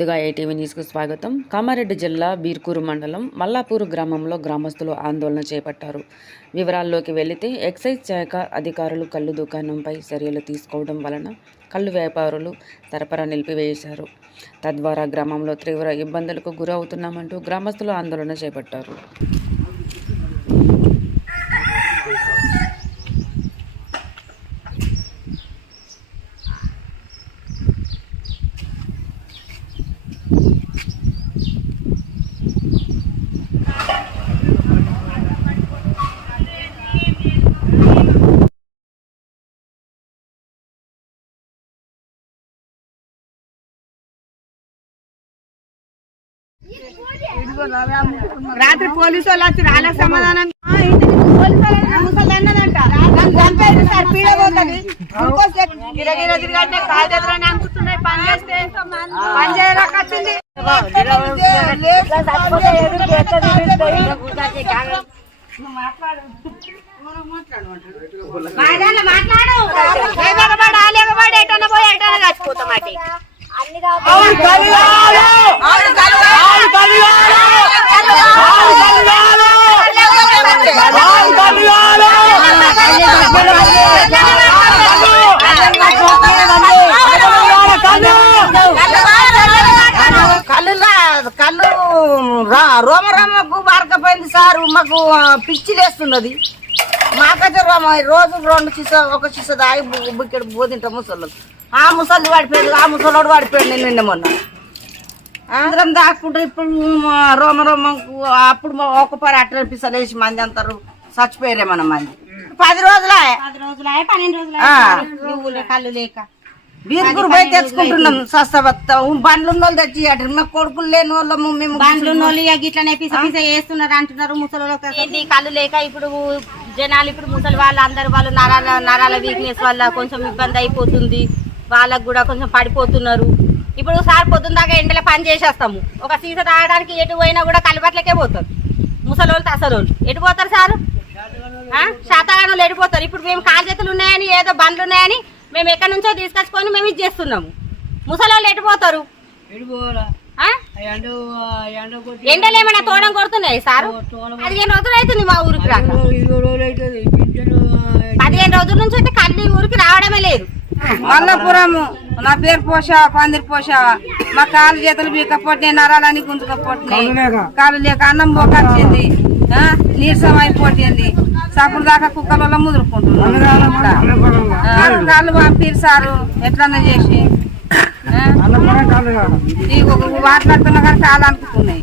ముందుగా ఏటీవీ న్యూస్కు స్వాగతం. కామారెడ్డి జిల్లా బీర్కూరు మండలం మల్లాపూరు గ్రామంలో గ్రామస్తులు ఆందోళన చేపట్టారు. వివరాల్లోకి వెళితే ఎక్సైజ్ శాఖ అధికారులు కల్లు దుకాణంపై చర్యలు తీసుకోవడం వలన కల్లు వ్యాపారులు సరఫరా నిలిపివేశారు. తద్వారా గ్రామంలో తీవ్ర ఇబ్బందులకు గురవుతున్నామంటూ గ్రామస్తులు ఆందోళన చేపట్టారు. రాత్రి పోలీసు వాళ్ళు వచ్చి రాళ్ళకి సమాధానం ముసలి అన్నదంట చంపేది సార్ పీడబోతుంది గిరగిర తిరగంటే కాయదెదురని అనుకుంటున్నాయి. పని చేస్తే పని చేయడానికి వచ్చింది. మాట్లాడు ఎటన్నా పోయి ఎటన్నా చచ్చిపోతాం. కళ్ళు రోమరామకు బారకపోయింది సార్. మాకు పిచ్చి లేస్తున్నది. మాకైతే రోజు 2 చిస 1 చిస దాగి బుక్కెడు బోదింటాం ముసళ్ళు. ఆ ముసలి పడిపోయింది, ఆ ముసలోడు పడిపోయింది నిన్న మొన్న. అందరం దాక్కుంటారు. ఇప్పుడు రోమకు అప్పుడు 1 పరి 8 పిసలు వేసి మంది అంటారు చచ్చిపోయారే మన మంది. 10 రోజులే 12 రోజులే కళ్ళు లేక బీర్కూరు పోయి తెచ్చుకుంటున్నాం. సస్తబత్త బండ్లు ఉన్న వాళ్ళు తెచ్చి మాకు కొడుకులు లేని వాళ్ళము. మేము బండ్లు ఉన్న వాళ్ళు ఇట్లనే పిస పిస వేస్తున్నారు అంటున్నారు ముసలి కళ్ళు లేక. ఇప్పుడు జనాలు ఇప్పుడు ముసలి వాళ్ళు అందరు వాళ్ళు నరాల వీక్నెస్ వల్ల కొంచెం ఇబ్బంది అయిపోతుంది. వాళ్ళకు కూడా కొంచెం పడిపోతున్నారు. ఇప్పుడు సార్ పొద్దున్న దాకా ఎండలో పని చేసేస్తాము. ఒక సీస తాగడానికి ఎటు పోయినా కూడా కలబట్లకే పోతారు ముసలి వాళ్ళు. అసలు ఎటు పోతారు సార్? శాతగానులు ఎడిపోతారు. ఇప్పుడు మేము కాలు చేతులు ఉన్నాయని ఏదో బండ్లు ఉన్నాయని మేము ఎక్కడి నుంచో తీసుకొచ్చుకొని మేము ఇది చేస్తున్నాము. ముసలి వాళ్ళు ఎడిపోతారు. ఎండలు ఏమైనా తోడం కొడుతున్నాయి సార్? 15 రోజులు అవుతుంది మా ఊరికి రాక. 15 రోజుల నుంచి అయితే కళ్ళు ఊరికి రావడమే లేదు. మల్లాపురము నా పేరు పోషా పందిరి పోషా. మా కాలు చేతులు బీకపోతే నరాలని గుంజుకపోతున్నాయి. కాలు లేక అన్నం బొక్కొచ్చింది, నీరసం అయిపోతుంది. సప్పుడు దాకా కుక్కల ముదురుకుంటున్నాం. కాళ్ళు పంపిరు సారు ఎట్లన్నా చేసి. మాట్లాడుతున్నా కానీ కాలు అనుకుంటున్నాయి.